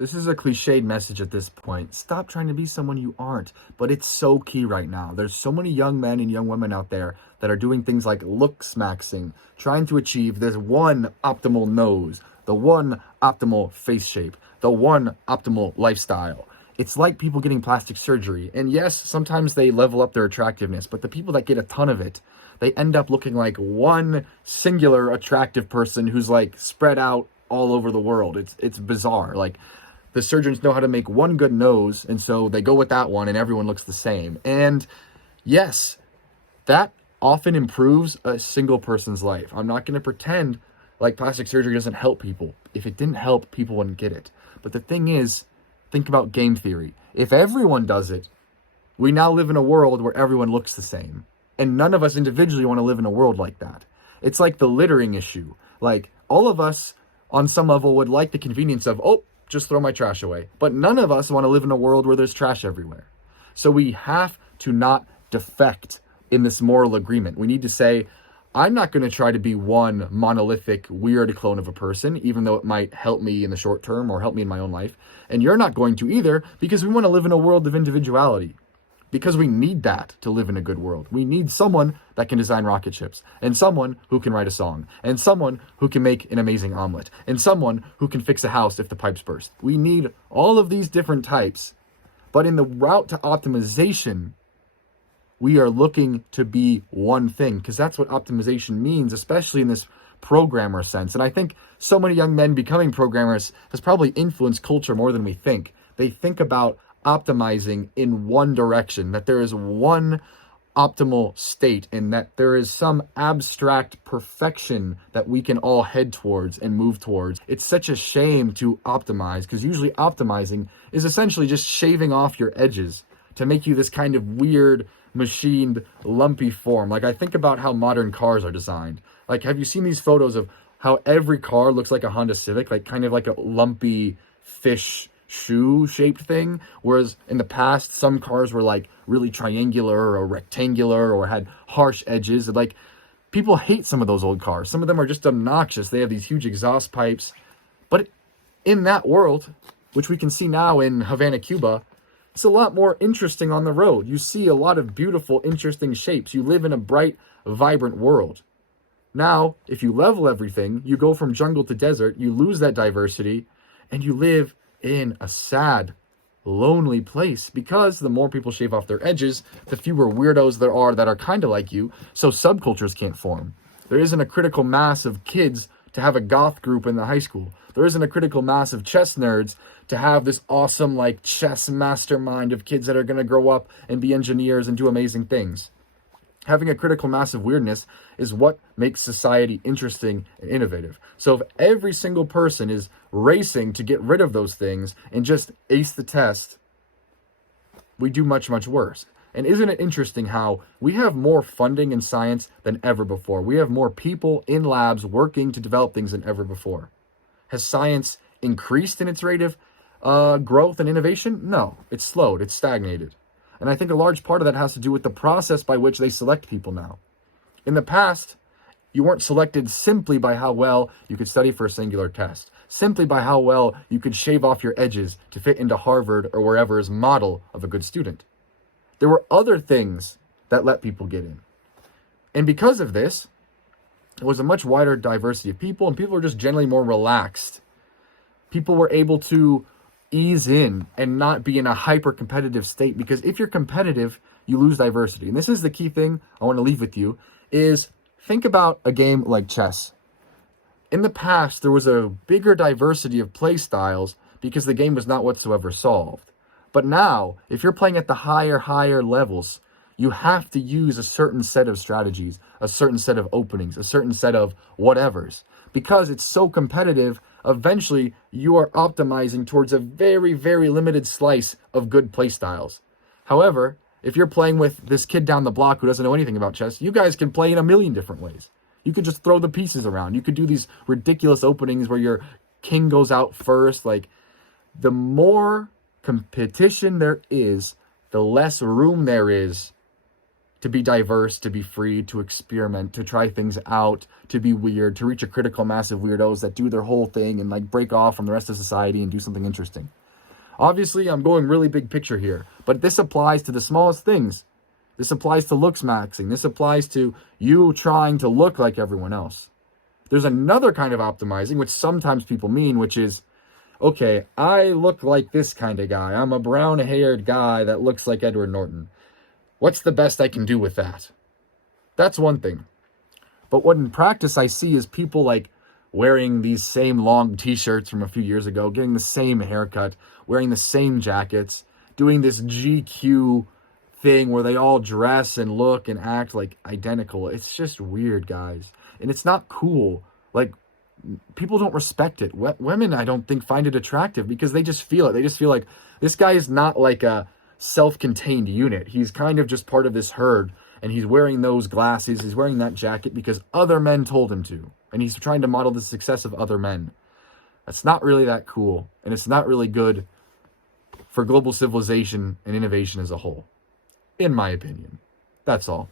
This is a cliched message at this point. Stop trying to be someone you aren't. But it's so key right now. There's so many young men and young women out there that are doing things like looks maxing, trying to achieve this one optimal nose, the one optimal face shape, the one optimal lifestyle. It's like people getting plastic surgery. And yes, sometimes they level up their attractiveness, but the people that get a ton of it, they end up looking like one singular attractive person who's like spread out all over the world. It's bizarre. Like, the surgeons know how to make one good nose, and so they go with that one, and everyone looks the same. And yes, that often improves a single person's life. I'm not going to pretend like plastic surgery doesn't help people. If it didn't help, people wouldn't get it. But the thing is, think about game theory. If everyone does it, we now live in a world where everyone looks the same. And none of us individually want to live in a world like that. It's like the littering issue. Like, all of us, on some level, would like the convenience of, oh, just throw my trash away. But none of us want to live in a world where there's trash everywhere. So we have to not defect in this moral agreement. We need to say, I'm not going to try to be one monolithic, weird clone of a person, even though it might help me in the short term or help me in my own life. And you're not going to either, because we want to live in a world of individuality. Because we need that to live in a good world. We need someone that can design rocket ships, and someone who can write a song, and someone who can make an amazing omelet, and someone who can fix a house if the pipes burst. We need all of these different types, but in the route to optimization, we are looking to be one thing, because that's what optimization means, especially in this programmer sense. And I think so many young men becoming programmers has probably influenced culture more than we think. They think about optimizing in one direction, that there is one optimal state, and that there is some abstract perfection that we can all head towards and move towards. It's such a shame to optimize, because usually optimizing is essentially just shaving off your edges to make you this kind of weird, machined, lumpy form. Like, I think about how modern cars are designed. Like, have you seen these photos of how every car looks like a Honda Civic, like kind of like a lumpy fish shoe shaped thing, whereas in the past some cars were like really triangular or rectangular or had harsh edges. Like, people hate some of those old cars. Some of them are just obnoxious. They have these huge exhaust pipes. But in that world, which we can see now in Havana, Cuba, it's a lot more interesting on the road. You see a lot of beautiful, interesting shapes. You live in a bright, vibrant world. Now, if you level everything, you go from jungle to desert, you lose that diversity, and you live in a sad, lonely place, because the more people shave off their edges, the fewer weirdos there are that are kind of like you, so subcultures can't form. There isn't a critical mass of kids to have a goth group in the high school. There isn't a critical mass of chess nerds to have this awesome, like, chess mastermind of kids that are going to grow up and be engineers and do amazing things. Having a critical mass of weirdness is what makes society interesting and innovative. So if every single person is racing to get rid of those things and just ace the test, we do much, much worse. And isn't it interesting how we have more funding in science than ever before? We have more people in labs working to develop things than ever before. Has science increased in its rate of growth and innovation? No, it's slowed, it's stagnated. And I think a large part of that has to do with the process by which they select people now. In the past, you weren't selected simply by how well you could study for a singular test, simply by how well you could shave off your edges to fit into Harvard or wherever's model of a good student. There were other things that let people get in. And because of this, it was a much wider diversity of people, and people were just generally more relaxed. People were able to ease in and not be in a hyper-competitive state, because if you're competitive, you lose diversity. And this is the key thing I want to leave with you, is think about a game like chess. In the past, there was a bigger diversity of play styles because the game was not whatsoever solved. But now, if you're playing at the higher levels, you have to use a certain set of strategies, a certain set of openings, a certain set of whatevers. Because it's so competitive, eventually you are optimizing towards a very, very limited slice of good play styles. However, if you're playing with this kid down the block who doesn't know anything about chess, you guys can play in a million different ways. You could just throw the pieces around. You could do these ridiculous openings where your king goes out first. Like, the more competition there is, the less room there is to be diverse, to be free, to experiment, to try things out, to be weird, to reach a critical mass of weirdos that do their whole thing and like break off from the rest of society and do something interesting. Obviously, I'm going really big picture here, but this applies to the smallest things. This applies to looks maxing. This applies to you trying to look like everyone else. There's another kind of optimizing, which sometimes people mean, which is, okay, I look like this kind of guy. I'm a brown-haired guy that looks like Edward Norton. What's the best I can do with that? That's one thing. But what in practice I see is people like wearing these same long t-shirts from a few years ago, getting the same haircut, wearing the same jackets, doing this GQ thing where they all dress and look and act like identical. It's just weird, guys. And it's not cool. Like, people don't respect it. Women, I don't think, find it attractive because they just feel it. They just feel like this guy is not like a self-contained unit. He's kind of just part of this herd, and he's wearing those glasses, he's wearing that jacket because other men told him to, and he's trying to model the success of other men. That's not really that cool, and it's not really good for global civilization and innovation as a whole, in my opinion. That's all.